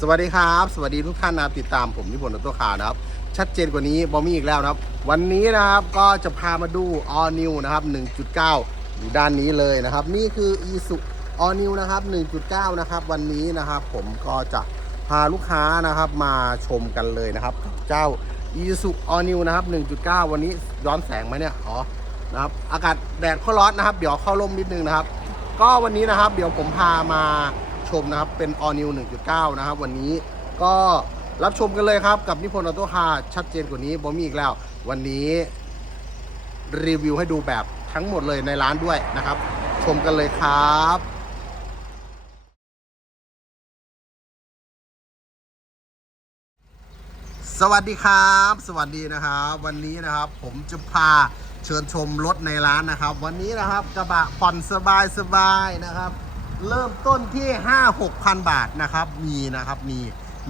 สวัสดีครับ สวัสดีทุกท่านนะครับติดตามผมนิพนธ์ตัวขานะครับ ชัดเจนกว่านี้บอมี่อีกแล้วนะครับ วันนี้นะครับก็จะพามาดู All New นะครับ 1.9 อยู่ด้านนี้เลยนะครับ นี่คือ i s u All New นะครับ 1.9 นะครับ วันนี้นะครับ ผมก็จะพาลูกค้านะครับมาชมกันเลยนะครับกับเจ้า i s u All New นะครับ 1.9 วันนี้ย้อนแสงไหมเนี่ยอ๋อนะครับอากาศแดดข้อร้อนนะครับ เดี๋ยวเข้าร่มนิดนึงนะครับ ก็วันนี้นะครับ เดี๋ยวผมพามา ชมนะครับ เป็น All New 1.9 นะครับ วันนี้ก็รับชมกันเลยครับ กับนิพนธ์ออโต้คาร์ชัดเจนกว่านี้บอมีอีกแล้ว วันนี้รีวิวให้ดูแบบทั้งหมดเลยในร้านด้วยนะครับ ชมกันเลยครับสวัสดีครับ สวัสดีนะครับวันนี้นะครับผมจะพาเชิญชมรถในร้านนะครับ วันนี้นะครับกระบะผ่อนสบายสบายๆนะครับ เริ่มต้นที่ 5 6 0 0บาทนะครับมีนะครับมี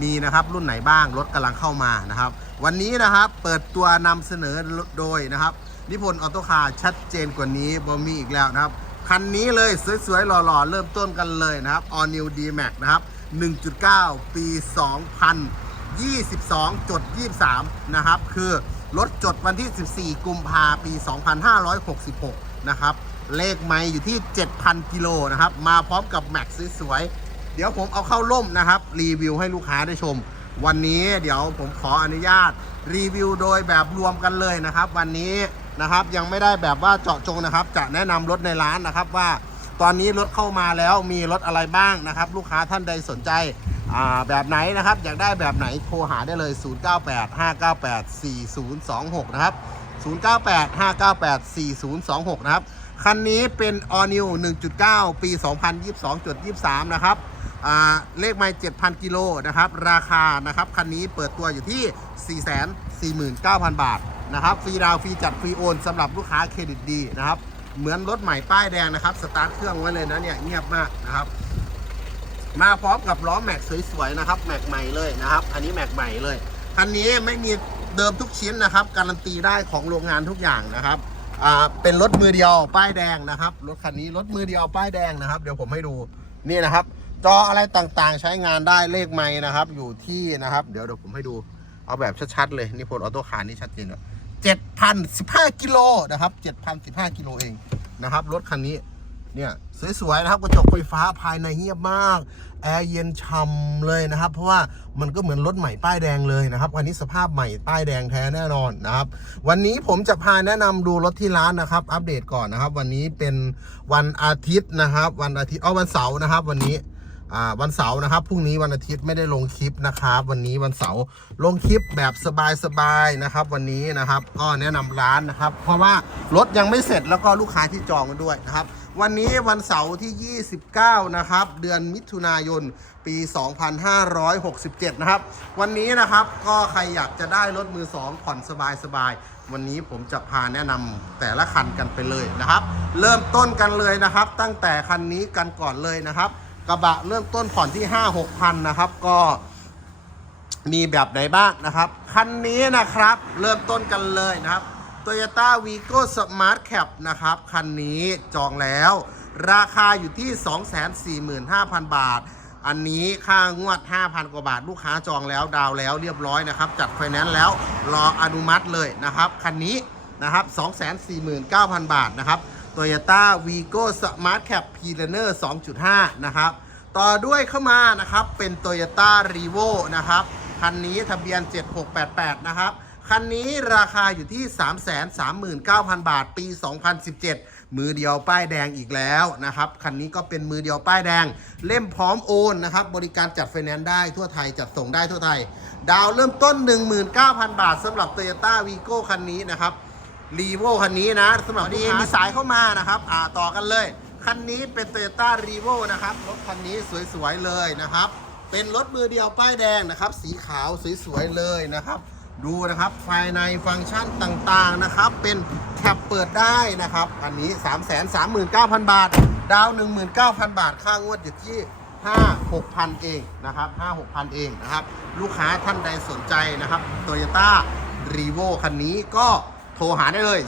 มีนะครับรุ่นไหนบ้างรถกำลังเข้ามานะครับ วันนี้นะครับเปิดตัวนำเสนอโดยนะครับ นิพนธ์ออโต้คาร์ชัดเจนกว่านี้บอมีอีกแล้วนะครับ คันนี้เลยสวยๆ หล่อๆ เริ่มต้นกันเลยนะครับ All New D Max นะครับ 1.9 ปี 2022 จด 23 นะครับ คือรถจดวันที่ 14 กุมภาปี 2566 นะครับ เลขไม่อยู่ที่ 7,000 กิโลนะครับ มาพร้อมกับแม็กซ์สวยๆเดี๋ยวผมเอาเข้าร่มนะครับ รีวิวให้ลูกค้าได้ชม วันนี้เดี๋ยวผมขออนุญาตรีวิวโดยแบบรวมกันเลยนะครับ วันนี้นะครับยังไม่ได้แบบว่าเจาะจงนะครับ จะแนะนำรถในร้านนะครับว่าตอนนี้รถเข้ามาแล้วมีรถอะไรบ้างนะครับ ลูกค้าท่านใดสนใจแบบไหนนะครับ อยากได้แบบไหนโทรหาได้เลย 0985984026 นะครับ 0985984026 นะครับ คันนี้เป็น All New 1.9 ปี 2022.23 นะครับ เลขไม่7,000 กิโลนะครับ ราคานะครับ คันนี้เปิดตัวอยู่ที่ 449,000 บาทนะครับฟรีดาวฟรีจัดฟรีโอนสำหรับลูกค้าเครดิตดีนะครับ เหมือนรถใหม่ป้ายแดงนะครับ สตาร์ทเครื่องไว้เลยนะเนี่ยเงียบมากนะครับ มาพร้อมกับล้อแม็กสวยๆนะครับ แม็กใหม่เลยนะครับ อันนี้แม็กใหม่เลย คันนี้ไม่มีเดิมทุกชิ้นนะครับ การันตีได้ของโรงงานทุกอย่างนะครับ อ่าเป็นรถมือเดียวป้ายแดงนะครับรถคันนี้รถมือเดียวป้ายแดงนะครับ เดี๋ยวผมให้ดูนี่นะครับจออะไรต่างๆ ใช้งานได้เลขไม้นะครับ อยู่ที่นะครับ เดี๋ยวเดี๋ยวผมให้ดูเอาแบบชัดๆเลยนี่พลออโต้คาร์นี่ชัดเจนเลยเจ็ดพันสิบห้ากิโลนะครับเจ็ดพันสิบห้ากิโลเองนะครับรถคันนี้เนี่ยสวยๆนะครับกระจกไฟฟ้าภายในเงียบมาก แอร์เย็นช่ำเลยนะครับ เพราะว่ามันก็เหมือนรถใหม่ป้ายแดงเลยนะครับวันนี้สภาพใหม่ป้ายแดงแท้แน่นอนนะครับ วันนี้ผมจะพาแนะนำดูรถที่ร้านนะครับ อัปเดตก่อนนะครับ วันนี้เป็นวันอาทิตย์นะครับ วันอาทิตย์อ๋อวันเสาร์นะครับ วันนี้อ่าวันเสาร์นะครับพรุ่งนี้วันอาทิตย์ไม่ได้ลงคลิปนะครับ วันนี้วันเสาร์ลงคลิปแบบสบายๆนะครับ วันนี้นะครับก็แนะนำร้านนะครับ เพราะว่ารถยังไม่เสร็จแล้วก็ลูกค้าที่จองกันด้วยนะครับ วันนี้วันเสาร์ที่ 29 นะครับ เดือนมิถุนายน ปี 2567 นะครับ วันนี้นะครับก็ใครอยากจะได้รถมือ 2 ผ่อนสบายๆวันนี้ผมจะพาแนะนำแต่ละคันกันไปเลยนะครับ เริ่มต้นกันเลยนะครับ ตั้งแต่คันนี้กันก่อนเลยนะครับ กระบะเริ่มต้นผ่อนที่ 5-6พันนะครับ ก็มีแบบไหนบ้างนะครับ คันนี้นะครับ เริ่มต้นกันเลยนะครับ Toyota Vigo Smart Cap นะครับ คันนี้จองแล้ว ราคาอยู่ที่ 245,000 บาท อันนี้ค่างวด 5,000 กว่าบาท ลูกค้าจองแล้วดาวแล้วเรียบร้อยนะครับ จัดไฟแนนซ์แล้วรออนุมัติเลยนะครับ คันนี้นะครับ 249,000 บาทนะครับ Toyota Vigo Smart Cap p l a n e r 2.5 นะครับ ต่อด้วยเข้ามานะครับเป็น Toyota r e v o นะครับ คันนี้ทะเบียน 7688 นะครับ คันนี้ราคาอยู่ที่ 339,000 บาท ปี 2017 มือเดียวป้ายแดงอีกแล้วนะครับ คันนี้ก็เป็นมือเดียวป้ายแดง เล่มพร้อมโอนนะครับ บริการจัดไฟแนนซ์ได้ทั่วไทย จัดส่งได้ทั่วไทย ดาวเริ่มต้น 19,000 บาทสำหรับ Toyota Vigo คันนี้นะครับรีโวคันนี้นะสำหรับนี้มีสายเข้ามานะครับ อ่าต่อกันเลย คันนี้เป็น Toyota r e v o นะครับ รถคันนี้สวยๆเลยนะครับ เป็นรถมือเดียวป้ายแดงนะครับ สีขาวสวยๆเลยนะครับ ดูนะครับภายในฟังก์ชันต่างๆนะครับ เป็นแคปเปิดได้นะครับ อันนี้ 339,000 บาท ดาว 19,000 บาท ค่างวดอยู่ที่ 5 6,000 เองนะครับ 5 6,000 เองนะครับ ลูกค้าท่านใดสนใจนะครับ Toyota r e v o คันนี้ก็โทรหาได้เลย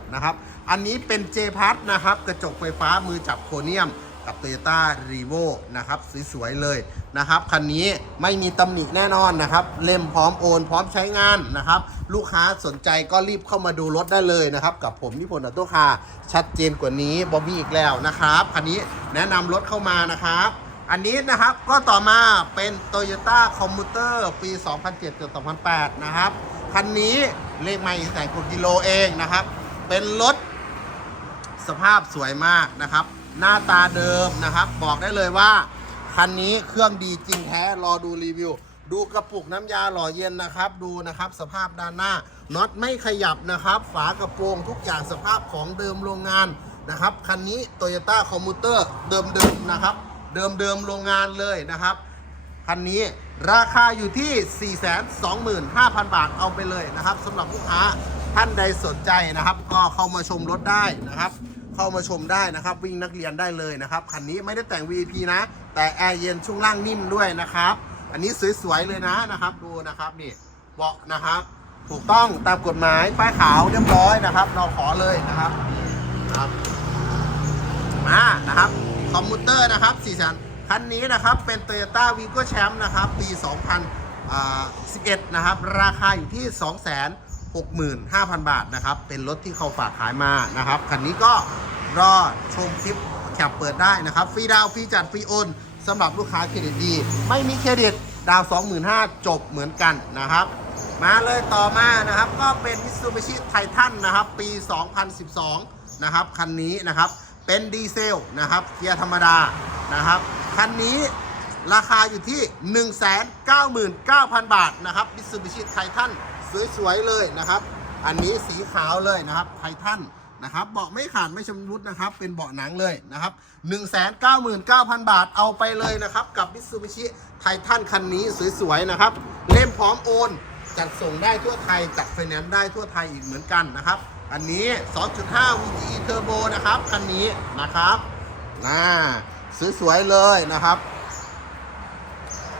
0985984026 นะครับ อันนี้เป็น J p a s นะครับ กระจกไฟฟ้ามือจับโครเนียมกับ Toyota r e v o นะครับ สวย ๆ เลย นะครับคันนี้ไม่มีตำหนิแน่นอนนะครับ เล่มพร้อมโอน พร้อมใช้งานนะครับ ลูกค้าสนใจก็รีบเข้ามาดูรถได้เลยนะครับ กับผมนิพนธ์อัตโตคาชัดเจนกว่านี้บอบบี้อีกแล้วนะครับคันนี้แนะนำรถเข้ามานะครับ อันนี้นะครับก็ต่อมาเป็น Toyota Commuter ปี 2007ถึง2008 นะครับคันนี้เลขไม่แสนกว่ากิโลเองนะครับ เป็นรถสภาพสวยมากนะครับ หน้าตาเดิมนะครับ บอกได้เลยว่า คันนี้เครื่องดีจริงแท้รอดูรีวิว ดูกระปุกน้ำยาหล่อเย็นนะครับ ดูนะครับสภาพด้านหน้าน็อตไม่ขยับนะครับ ฝากระโปรงทุกอย่างสภาพของเดิมโรงงานนะครับคันนี้ Toyota Commuter เดิมๆนะครับ เดิมๆโรงงานเลยนะครับคันนี้ราคาอยู่ที่ 425,000 บาทเอาไปเลยนะครับสำหรับลูกค้าท่านใดสนใจนะครับ ก็เข้ามาชมรถได้นะครับ เข้ามาชมได้นะครับ วิ่งนักเรียนได้เลยนะครับคันนี้ไม่ได้แต่ง VIP นะ แต่แอร์เย็นช่วงล่างนิ่มด้วยนะครับ อันนี้สวยๆเลยนะนะครับ ดูนะครับนี่เบาะนะครับ ถูกต้องตามกฎหมายป้ายขาวเรียบร้อยนะครับเราขอเลยนะครับครับมานะครับคอมมูเตอร์นะครับ4แสนคันนี้นะครับเป็น Toyota v i g o Champ นะครับปี 2011 นะครับ ราคาอยู่ที่ 65,000 บาทนะครับ เป็นรถที่เขาฝากขายมานะครับ คันนี้ก็รอชมคลิปแคปเปิดได้นะครับ ฟรีดาวฟรีจัด ฟรีโอนสำหรับลูกค้าเครดิตดี ไม่มีเครดิตดาว 25,000 จบเหมือนกันนะครับ มาเลยต่อมานะครับ ก็เป็น Mitsubishi Titan นะครับ ปี 2012 นะครับ คันนี้นะครับ เป็นดีเซลนะครับ เกียร์ธรรมดานะครับ คันนี้ราคาอยู่ที่ 199,000 บาทนะครับ Mitsubishi Titan สวยๆเลยนะครับ อันนี้สีขาวเลยนะครับ Titan นะครับเบาะไม่ขาดไม่ชำรุดนะครับ เป็นเบาะหนังเลยนะครับ 199,000 บาทเอาไปเลยนะครับ กับ Mitsubishi Titan คันนี้สวยๆนะครับ เล่มพร้อมโอน จัดส่งได้ทั่วไทย จัดไฟแนนซ์ได้ทั่วไทยอีกเหมือนกันนะครับ อันนี้ 2.5 VTE Turbo นะครับ คันนี้นะครับน่าสวยๆเลยนะครับ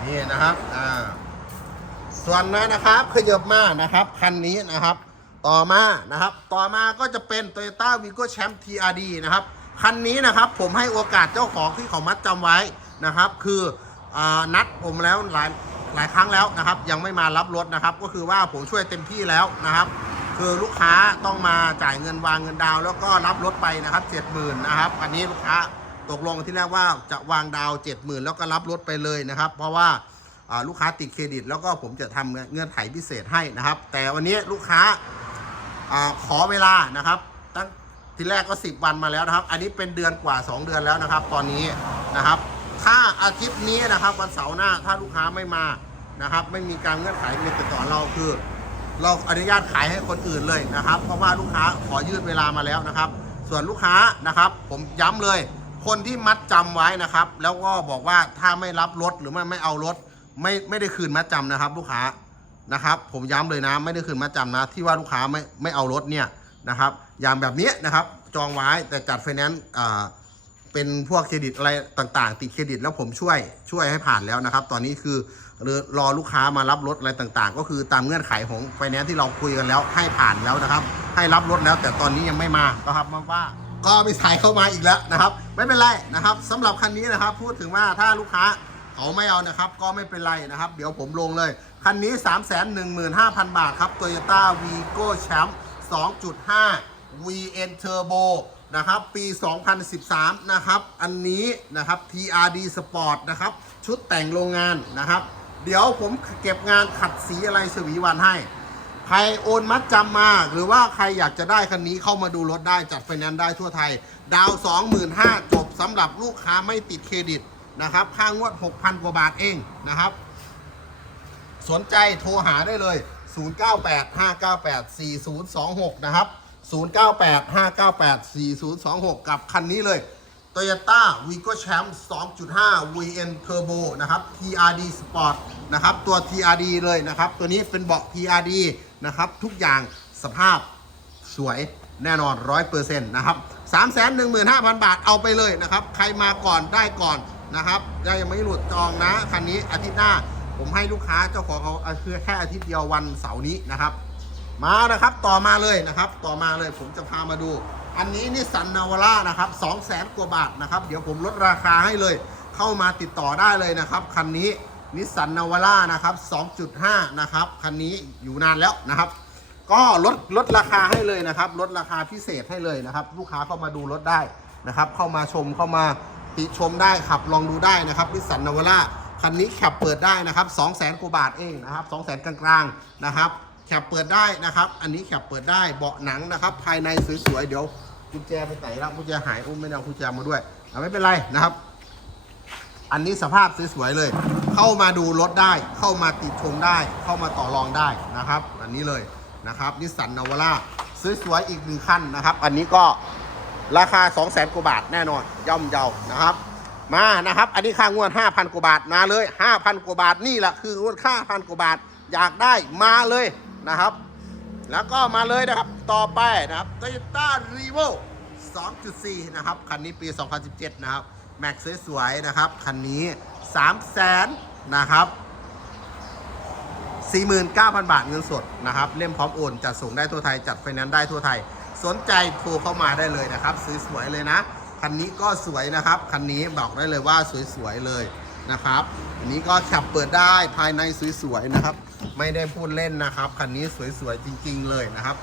นี่นะครับอ่า ส่วนนั้นนะครับขยับมานะครับคันนี้นะครับ ต่อมานะครับ ต่อมาก็จะเป็น Toyota Vigo Champ TRD นะครับคันนี้นะครับผมให้โอกาสเจ้าของที่เขามัดจำไว้นะครับ คืออนัดผมแล้วหลายหลายครั้งแล้วนะครับ ยังไม่มารับรถนะครับ ก็คือว่าผมช่วยเต็มที่แล้วนะครับ คือลูกค้าต้องมาจ่ายเงินวางเงินดาว แล้วก็รับรถไปนะครับเจ็ดหมื่นนะครับอันนี้ลูกค้าตกลงที่แรกว่าจะวางดาวเจ็ดหมื่นแล้วก็รับรถไปเลยนะครับ เพราะว่า ลูกค้าติดเครดิต แล้วก็ผมจะทำเงื่อนไขพิเศษให้นะครับ แต่วันนี้ลูกค้าอขอเวลานะครับ ตั้งทีแรกก็ 10 วันมาแล้วนะครับ อันนี้เป็นเดือนกว่า 2 เดือนแล้วนะครับ ตอนนี้นะครับ ถ้าอาทิตย์นี้นะครับวันเสาร์หน้าถ้าลูกค้าไม่มานะครับ ไม่มีการเงื่อนไขมีติดต่อเราคือ เราอนุญาตขายให้คนอื่นเลยนะครับ เพราะว่าลูกค้าขอยืดเวลามาแล้วนะครับ ส่วนลูกค้านะครับ ผมย้ำเลย คนที่มัดจำไว้นะครับ แล้วก็บอกว่าถ้าไม่รับรถหรือไม่ไม่เอารถ ไม่ไม่ได้คืนมัดจำนะครับ ลูกค้านะครับ ผมย้ำเลยนะไม่ได้คืนมัดจำนะ ที่ว่าลูกค้าไม่ไม่เอารถเนี่ยนะครับอย่างแบบนี้นะครับ จองไว้แต่จัดไฟแนนซ์อ่าเป็นพวกเครดิตอะไรต่างๆ ติดเครดิตแล้วผมช่วยช่วยให้ผ่านแล้วนะครับ ตอนนี้คือรอลูกค้ามารับรถอะไรต่างๆ ก็คือตามเงื่อนไขของไฟแนนซ์ที่เราคุยกันแล้วให้ผ่านแล้วนะครับ ให้รับรถแล้ว แต่ตอนนี้ยังไม่มานะครับมาว่าก็มีสายเข้ามาอีกแล้วนะครับ ไม่เป็นไรนะครับสำหรับคันนี้นะครับ พูดถึงว่าถ้าลูกค้า เขาไม่เอานะครับ ก็ไม่เป็นไรนะครับ เดี๋ยวผมลงเลย คันนี้ 315,000 บาทครับ Toyota Vigo Champ 2.5 VN Turbo นะครับ ปี 2013 นะครับ อันนี้นะครับ TRD Sport นะครับ ชุดแต่งโรงงานนะครับ เดี๋ยวผมเก็บงานขัดสีอะไรสวีวันให้ใครโอนมัดจำมา หรือว่าใครอยากจะได้คันนี้เข้ามาดูรถได้จัดไฟแนนซ์ได้ทั่วไทย ดาว 25,000จบสำหรับลูกค้าไม่ติดเครดิต นะครับ ค่างวด 6,000 กว่าบาทเองนะครับ สนใจโทรหาได้เลย 0985984026 นะครับ 0985984026 กับคันนี้เลย Toyota Vigo Champ 2.5 VN Turbo นะครับ TRD Sport นะครับ ตัว TRD เลยนะครับ ตัวนี้เป็นเบาะ TRD นะครับ ทุกอย่างสภาพสวยแน่นอน 100%นะครับ 315,000 บาทเอาไปเลยนะครับ ใครมาก่อนได้ก่อน นะครับยังไม่หลุดจองนะคันนี้อาทิตย์หน้าผมให้ลูกค้าเจ้าของเขาคือแค่อาทิตย์เดียววันเสาร์นี้นะครับ มานะครับต่อมาเลยนะครับ ต่อมาเลยผมจะพามาดู อันนี้นิสสันนาวาร่านะครับ2 0 0แสนกว่าบาทนะครับ เดี๋ยวผมลดราคาให้เลย เข้ามาติดต่อได้เลยนะครับคันนี้นิสสันนาวาร่านะครับ 2.5 นะครับ คันนี้อยู่นานแล้วนะครับ ก็ลดลดราคาให้เลยนะครับ ลดราคาพิเศษให้เลยนะครับ ลูกค้าเข้ามาดูรถได้นะครับ เข้ามาชมเข้ามา ติชมได้ขับลองดูได้นะครับนิสสันนาวาร่าคันนี้แคปเปิดได้นะครับ2 0 0แสนกว่าบาทเองนะครับ2 0 0แสนกลางๆนะครับแคปเปิดได้นะครับ อันนี้แคปเปิดได้เบาะหนังนะครับ ภายในสวยๆเดี๋ยวกุญแจไปไหนแล้วกุญแจหายอุ้มไม่เอากุญแจมาด้วยไม่เป็นไรนะครับ อันนี้สภาพสวยๆเลย เข้ามาดูรถได้ เข้ามาติดชมได้ เข้ามาต่อรองได้นะครับ อันนี้เลยนะครับนิสสันนาวาร่าสวยๆอีกหนึ่งคันนะครับ อันนี้ก็ ราคา 2 0 0แสนกว่าบาทแน่นอน ย่อมเยานะครับ มานะครับ อันนี้ค่างวด 5,000 กว่าบาทมาเลย 5,000 กว่าบาทนี่แหละคืองวดค่าพันกว่าบาทอยากได้มาเลยนะครับ แล้วก็มาเลยนะครับต่อไปนะครับ Toyota r e v o 2.4 นะครับ คันนี้ปี 2017 นะครับ แม็กสวยๆนะครับ คันนี้ 3 0 0แสนนะครับ49,000 บาทเงินสดนะครับ เล่มพร้อมโอน จัดส่งได้ทั่วไทย จัดไฟแนนซ์ได้ทั่วไทย สนใจโทรเข้ามาได้เลยนะครับสวยๆเลยนะคันนี้ก็สวยนะครับคันนี้บอกได้เลยว่าสวยๆเลยนะครับอันนี้ก็ขับเปิดได้ภายในสวยๆนะครับ ไม่ได้พูดเล่นนะครับคันนี้สวยๆจริง ๆ เลยนะครับ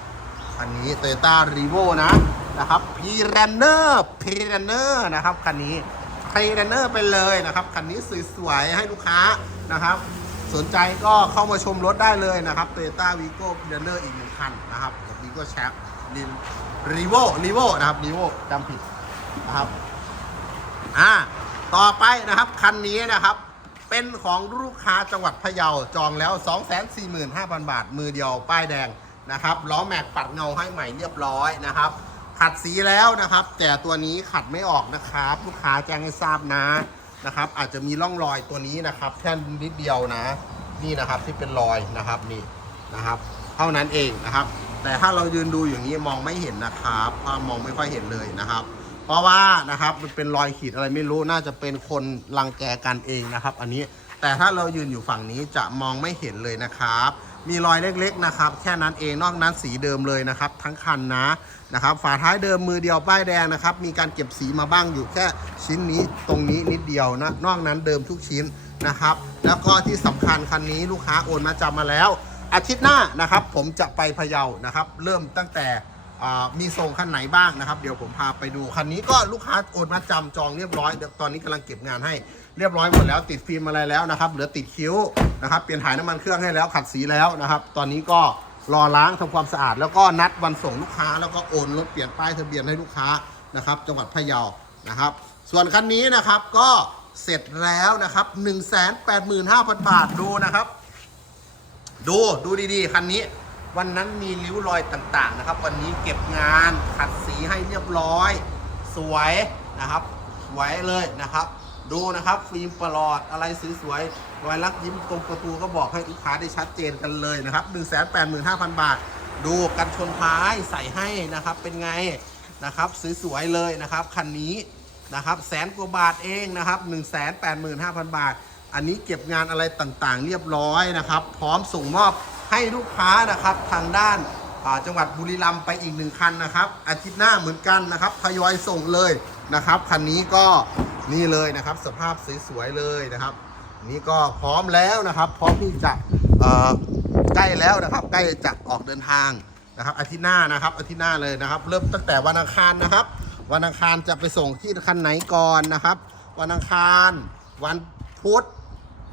คันนี้ Toyota r e v o นะนะครับ p r u n n e r p r u n n e r นะครับคันนี้ p r u n n e r ไปเลยนะครับคันนี้สวยๆให้ลูกค้านะครับ สนใจก็เข้ามาชมรถได้เลยนะครับ Toyota Vigo p r u n n e r อีกหนึ่งคันนะครับกับ Vigo c h a p ดิน r e v o r e v o นะครับ r e v o จำผิดนะครับอ่าต่อไปนะครับคันนี้นะครับ เป็นของลูกค้าจังหวัดพะเยาจองแล้ว 245,000 บาท มือเดียวป้ายแดงนะครับล้อแม็กปัดเงาให้ใหม่เรียบร้อยนะครับ ขัดสีแล้วนะครับ แต่ตัวนี้ขัดไม่ออกนะครับ ลูกค้าแจ้งให้ทราบนะนะครับ อาจจะมีร่องรอยตัวนี้นะครับแค่นิดเดียวนะ นี่นะครับที่เป็นรอยนะครับนี่นะครับ เท่านั้นเองนะครับ แต่ถ้าเรายืนดูอย่างนี้มองไม่เห็นนะครับเพราะมองไม่ค่อยเห็นเลยนะครับ เพราะว่านะครับมันเป็นรอยขีดอะไรไม่รู้น่าจะเป็นคนรังแกกันเองนะครับ อันนี้แต่ถ้าเรายืนอยู่ฝั่งนี้จะมองไม่เห็นเลยนะครับ มีรอยเล็กๆนะครับ แค่นั้นเองนอกนั้นสีเดิมเลยนะครับ ทั้งคันนะนะครับ ฝาท้ายเดิมมือเดียวป้ายแดงนะครับ มีการเก็บสีมาบ้างอยู่แค่ชิ้นนี้ตรงนี้นิดเดียวนะนอกนั้นเดิมทุกชิ้นนะครับ แล้วก็ที่สำคัญคันนี้ลูกค้าโอนมาจำมาแล้ว อาทิตย์หน้านะครับ ผมจะไปพะเยานะครับ เริ่มตั้งแต่มีส่งคันไหนบ้างนะครับ เดี๋ยวผมพาไปดูคันนี้ก็ลูกค้าโอนมาจำจองเรียบร้อยเดี๋ยวตอนนี้กำลังเก็บงานให้เรียบร้อยหมดแล้วติดฟิล์มอะไรแล้วนะครับเหลือติดคิ้วนะครับเปลี่ยนถ่ายน้ำมันเครื่องให้แล้วขัดสีแล้วนะครับ ตอนนี้ก็รอล้างทำความสะอาด แล้วก็นัดวันส่งลูกค้า แล้วก็โอนรถเปลี่ยนป้ายทะเบียนให้ลูกค้านะครับ จังหวัดพะเยานะครับ ส่วนคันนี้นะครับก็เสร็จแล้วนะครับ 185,000 บาทดูนะครับ ดูดูดีๆคันนี้ วันนั้นมีริ้วรอยต่างๆนะครับ วันนี้เก็บงานขัดสีให้เรียบร้อย สวยนะครับ สวยเลยนะครับ ดูนะครับฟิล์มประหลอดอะไรสวยๆรอยลักยิ้มตรงประตูก็บอกให้ลูกค้าได้ชัดเจนกันเลยนะครับ 185,000 บาท ดูกันชนท้ายใส่ให้นะครับเป็นไงนะครับสวยๆเลยนะครับคันนี้นะครับแสนกว่าบาทเองนะครับ 185,000 บาท อันนี้เก็บงานอะไรต่างๆ เรียบร้อยนะครับ พร้อมส่งมอบให้ลูกค้านะครับทางด้านจังหวัดบุรีรัมย์ไปอีกหนึ่งคันนะครับ อาทิตย์หน้าเหมือนกันนะครับทยอยส่งเลยนะครับคันนี้ก็นี่เลยนะครับ สภาพสวยๆเลยนะครับ นี่ก็พร้อมแล้วนะครับ พร้อมที่จะใกล้แล้วนะครับ ใกล้จะออกเดินทางนะครับอาทิตย์หน้านะครับอาทิตย์หน้าเลยนะครับ เริ่มตั้งแต่วันอังคารนะครับ วันอังคารจะไปส่งที่คันไหนก่อนนะครับ วันอังคาร วันพุธ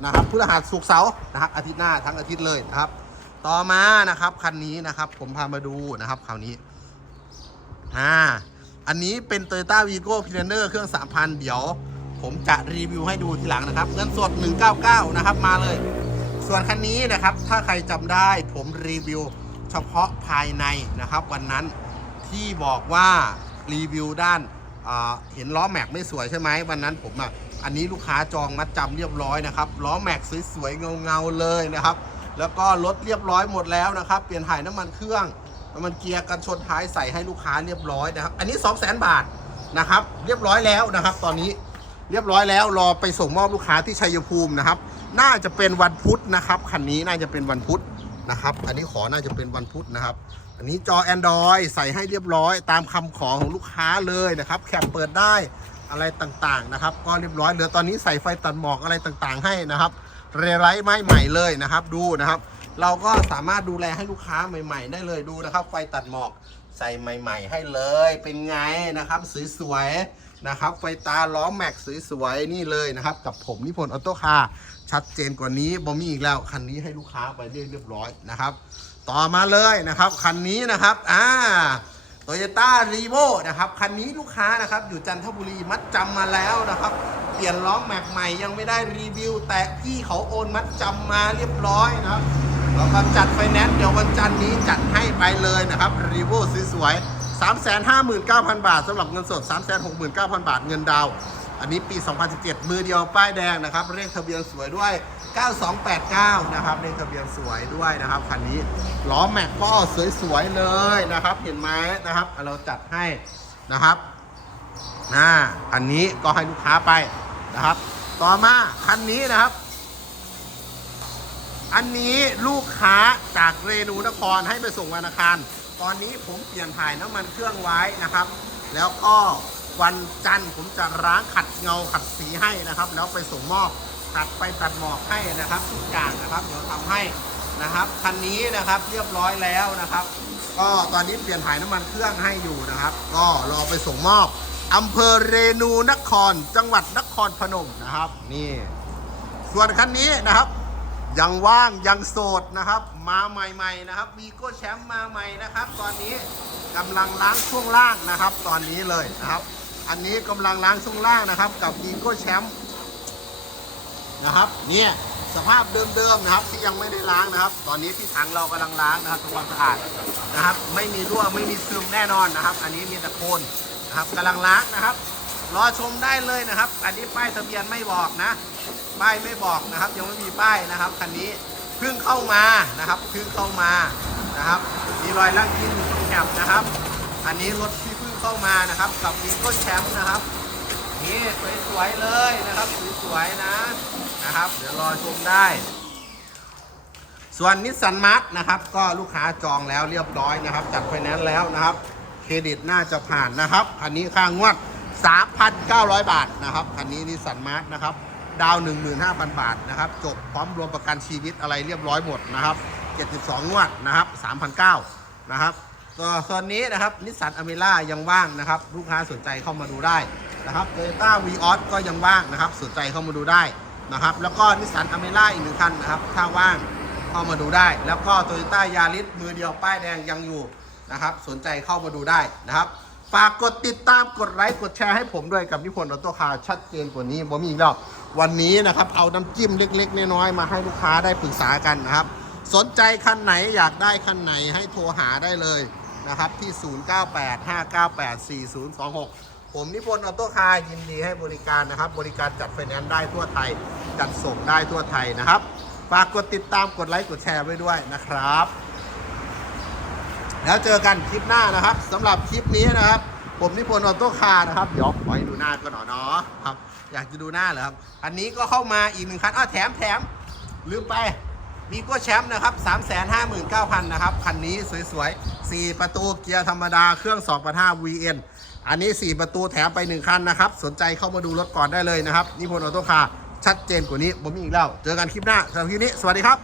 นะครับพฤหัสศุกเสาร์นะครับอาทิตย์หน้าทั้งอาทิตย์เลยนะครับ ต่อมานะครับคันนี้นะครับ ผมพามาดูนะครับคราวนี้อ่าอันนี้เป็น Toyota Vigo p i o n e r เครื่อง 3,000 เดี๋ยว ผมจะรีวิวให้ดูทีหลังนะครับ เงินสด 199 นะครับมาเลย ส่วนคันนี้นะครับ ถ้าใครจำได้ผมรีวิวเฉพาะภายในนะครับ วันนั้นที่บอกว่ารีวิวด้านอ่าเห็นล้อแม็กไม่สวยใช่ไหมวันนั้นผมอะ อันนี้ลูกค้าจองมัดจำเรียบร้อยนะครับล้อแม็กสวยๆเงาๆเลยนะครับ แล้วก็รถเรียบร้อยหมดแล้วนะครับ เปลี่ยนถ่ายน้ำมันเครื่องน้ำมันเกียร์กันชนท้ายใส่ให้ลูกค้าเรียบร้อยนะครับ อันนี้ 2 0 0 0 0 0 บาทนะครับ เรียบร้อยแล้วนะครับ ตอนนี้เรียบร้อยแล้วรอไปส่งมอบลูกค้าที่ชัยภูมินะครับ น่าจะเป็นวันพุธนะครับคันนี้น่าจะเป็นวันพุธนะครับ อันนี้ขอน่าจะเป็นวันพุธนะครับ อันนี้จอ Android ใส่ให้เรียบร้อย ตามคำขอของลูกค้าเลยนะครับแคปเปิดได้ อะไรต่างๆนะครับ ก็เรียบร้อยเหลือตอนนี้ใส่ไฟตัดหมอกอะไรต่างๆ ให้นะครับ เรไลท์ไม้ใหม่เลยนะครับ ดูนะครับ เราก็สามารถดูแลให้ลูกค้าใหม่ ๆ ได้เลยดูนะครับ ไฟตัดหมอกใส่ใหม่ ๆ ให้เลยเป็นไงนะครับสวยๆนะครับ ไฟตาล้อแม็กสวยๆนี่เลยนะครับ กับผมนิพนธ์ออโต้คาร์ชัดเจนกว่านี้บอมีอีกแล้วคันนี้ให้ลูกค้าไปเรียบร้อยนะครับ ต่อมาเลยนะครับ คันนี้นะครับอ่า โตโยต้ารีโวนะครับ คันนี้ลูกค้านะครับ อยู่จันทบุรีมัดจำมาแล้วนะครับ เปลี่ยนล้อแม็กใหม่ยังไม่ได้รีวิว แต่พี่เขาโอนมัดจำมาเรียบร้อยนะครับแล้วก็จัดไฟแนนซ์เดี๋ยววันจันทร์นี้จัดให้ไปเลยนะครับรีโวสวยๆ359,000 บาทสำหรับเงินสด 369,000 บาทเงินดาว อันนี้ปี 2017 มือเดียวป้ายแดงนะครับเลขทะเบียนสวยด้วย 9289 นะครับเลขทะเบียนสวยด้วยนะครับคันนี้ล้อแม็กก็สวยๆเลยนะครับ เห็นไหมนะครับเราจัดให้นะครับนะอันนี้ก็ให้ลูกค้าไปนะครับ ต่อมาคันนี้นะครับ อันนี้ลูกค้าจากเรนูนครให้ไปส่งวันอังคาร ตอนนี้ผมเปลี่ยนถ่ายน้ำมันเครื่องไว้นะครับ แล้วก็ วันจันทร์ผมจะล้างขัดเงาขัดสีให้นะครับ แล้วไปส่งมอบตัดไปตัดหมอกให้นะครับ ทุกอย่างนะครับ เดี๋ยวทำให้นะครับคันนี้นะครับเรียบร้อยแล้วนะครับ ก็ตอนนี้เปลี่ยนถ่ายน้ำมันเครื่องให้อยู่นะครับ ก็รอไปส่งมอบอำเภอเรนูนคร จังหวัดนครพนมนะครับ นี่ ส่วนคันนี้นะครับ ยังว่างยังโสดนะครับ มาใหม่ๆนะครับวีโก้แชมป์มาใหม่นะครับ ตอนนี้กำลังล้างช่วงล่างนะครับ ตอนนี้เลยนะครับ อันนี้กำลังล้างช่วงล่างนะครับ กับวีโก้แชมป์นะครับ เนี่ยสภาพเดิมๆนะครับที่ยังไม่ได้ล้างนะครับ ตอนนี้ที่ถังเรากำลังล้างนะครับทำความสะอาดนะครับ ไม่มีรั่วไม่มีซึมแน่นอนนะครับ อันนี้มีแต่โคนนะครับกำลังล้างนะครับรอชมได้เลยนะครับ อันนี้ป้ายทะเบียนไม่บอกนะ ป้ายไม่บอกนะครับ ยังไม่มีป้ายนะครับคันนี้เพิ่งเข้ามานะครับเพิ่งเข้ามานะครับมีรอยลักยินแคบนะครับ อันนี้รถที่ เพิ่งเข้ามานะครับ กับวีโก้แชมป์นะครับนี่สวยๆเลยนะครับสวยๆนะนะครับ เดี๋ยวรอชมได้ ส่วนนิสสันมาร์ทนะครับ ก็ลูกค้าจองแล้วเรียบร้อยนะครับ จัดไฟแนนซ์แล้วนะครับ เครดิตน่าจะผ่านนะครับคันนี้ค่างวด 3,900 บาทนะครับคันนี้นิสสันมาร์ทนะครับดาว 15,000 บาทนะครับ จบพร้อมรวมประกันชีวิตอะไรเรียบร้อยหมดนะครับ 72 งวดนะครับ 3,900นะครับ ก็ส่วนนี้นะครับนิสสันอเมร่ายังว่างนะครับ ลูกค้าสนใจเข้ามาดูได้นะครับโตโยต้าวีออสก็ยังว่างนะครับ สนใจเข้ามาดูได้นะครับ แล้วก็นิสสันอเมร่าอีกหนึ่งคันนะครับ ถ้าว่างเข้ามาดูได้ แล้วก็โตโยต้ายาริสมือเดียวป้ายแดงยังอยู่นะครับ สนใจเข้ามาดูได้นะครับฝากกดติดตามกดไลค์กดแชร์ให้ผมด้วยกับนิพนธ์ออโต้คาร์ชัดเจนกว่านี้ผมมีอีกแล้ววันนี้นะครับเอาน้ำจิ้มเล็กๆน้อยๆมาให้ลูกค้าได้ปรึกษากันนะครับ สนใจคันไหนอยากได้คันไหนให้โทรหาได้เลย นะครับที่ 0985984026 ผมนิพนธ์ออโต้คาร์ยินดีให้บริการนะครับ บริการจัดไฟแนนซ์ได้ทั่วไทย จัดส่งได้ทั่วไทยนะครับ ฝากกดติดตามกดไลค์กดแชร์ไว้ด้วยนะครับ แล้วเจอกันคลิปหน้านะครับสำหรับคลิปนี้นะครับ ผมนิพนธ์ออโต้คาร์นะครับเดี๋ยวขอให้ดูหน้าก็หน่อยเนาะครับ อยากจะดูหน้าเหรอครับ อันนี้ก็เข้ามาอีกหนึ่งคันอ้าวแถมแถมลืมไป วีโก้แชมป์นะครับ 359,000 นะครับ คันนี้สวยๆ 4 ประตูเกียร์ธรรมดา เครื่อง 2.5 VN อันนี้ 4 ประตูแถมไป 1 คันนะครับ สนใจเข้ามาดูรถก่อนได้เลยนะครับนิพนธ์ออโต้คาร์ชัดเจนกว่านี้ผมมีอีกแล้ว เจอกันคลิปหน้าสำหรับคลิปนี้ สวัสดีครับ